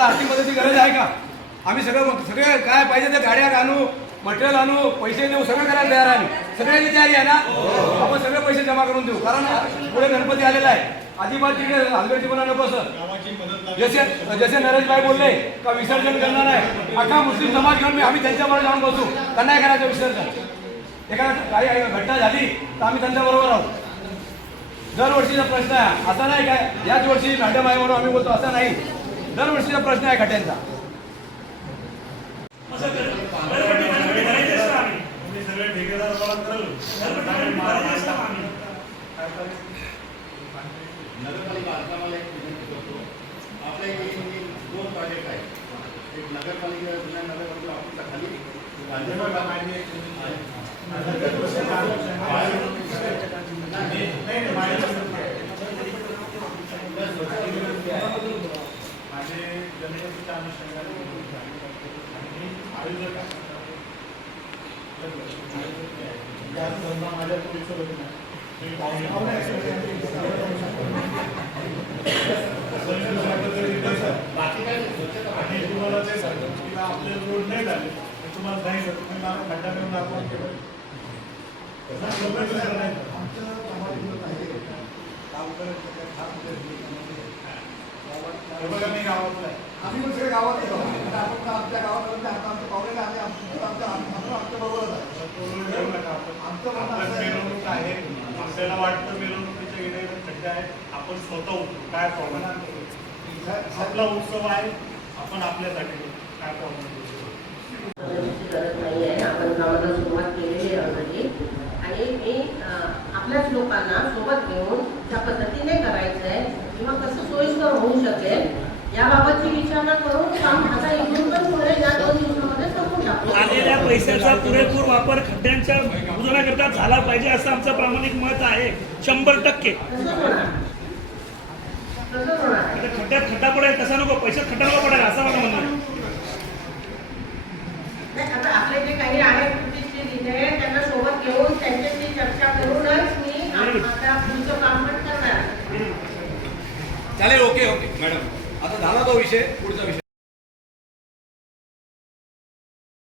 तुम्हाला आर्थिक मदतीची गरज आहे का? आम्ही सगळं सगळे काय पाहिजे ते गाड्या आणू मटेरियल आणू पैसे देऊ सगळं करायला तयार आहे सगळ्यांची तयारी आहे ना? आपण सगळे पैसे जमा करून देऊ. कारण पुढे गणपती आलेला आहे. अजिबात तिकडे हलगर्जीपणा नको सर. जसे जसे नरेशभाई बोलले का विसर्जन करणार आहे. अख्खा मुस्लिम समाज घेऊन मी आम्ही त्यांच्याबरोबर जाऊन बसू. त्यांना करायचं विसर्जन. एखादा काही घटना झाली तर आम्ही त्यांच्याबरोबर आहोत. दरवर्षीचा प्रश्न आहे. असा नाही काय याच वर्षी मॅडम आहे म्हणून आम्ही बोलतो असा नाही. दरवर्षीचा प्रश्न आहे खट्यांचा नगरपालिका आता एक विनंती करतो आपल्या इथे दोन प्रोजेक्ट आहेत एक नगरपालिका जुन्या नगरपालिका ऑफिसच्या खाली गांधीनगर जनतेच्या अनुषंगाने आणि आयोजक माझ्या पुढचं होत नाही. तुम्हाला ते सांगतो आपले रोड नाही. झाले तुम्हाला नाही तुम्ही मला खड्डा देऊन दाखवा केवळ हे बघा मी गावातला आहे आम्ही गावात येतो आपण तर आमच्या गावात आमच्या आमच्या पाहुण्याला आम्ही आमच्या आमच्या आमच्या आमच्या बरोबरच आहे. तो घेऊ नका आपण आमचं म्हणणं आहे- मिरवणूक आहे. आपल्याला वाटतं मिरवणुकीच्या इथे खड्डे आहेत. आपण स्वतः उठू. काय प्रॉब्लेम आपला उत्सव आहे. आपण आपल्यासाठी. काय प्रॉब्लेम गरज नाही आहे आपण कामाला सुरुवात केलेली आहे ऑलरेडी आणि मी आपल्याच लोकांना सोबत घेऊन त्या पद्धतीने करायचं आहे किंवा कसं सोयीस्कर होऊ शकेल याबाबतची विचारणा करून काम आता इथून पण पुढे या दोन दिवसामध्ये संपून टाकू आलेल्या पैशाचा पुरेपूर वापर खड्ड्यांच्या बुजवण्याकरता झाला पाहिजे असं आमचं प्रामाणिक मत आहे. शंभर टक्के. खड्ड्यात खड्डा पडायला तसा नको पैशात खड्डा नको पडायला असं मला म्हणणं आहे. नाही, आता आपले जे काही आहेत प्रतिष्ठित इथे त्यांना सोबत घेऊन त्यांच्याशी चर्चा करूनच मी आ- आता पुढचं काम पण करणार आहे. चालेल ओके ओके मॅडम. आता झाला तो विषय पुढचा विषय.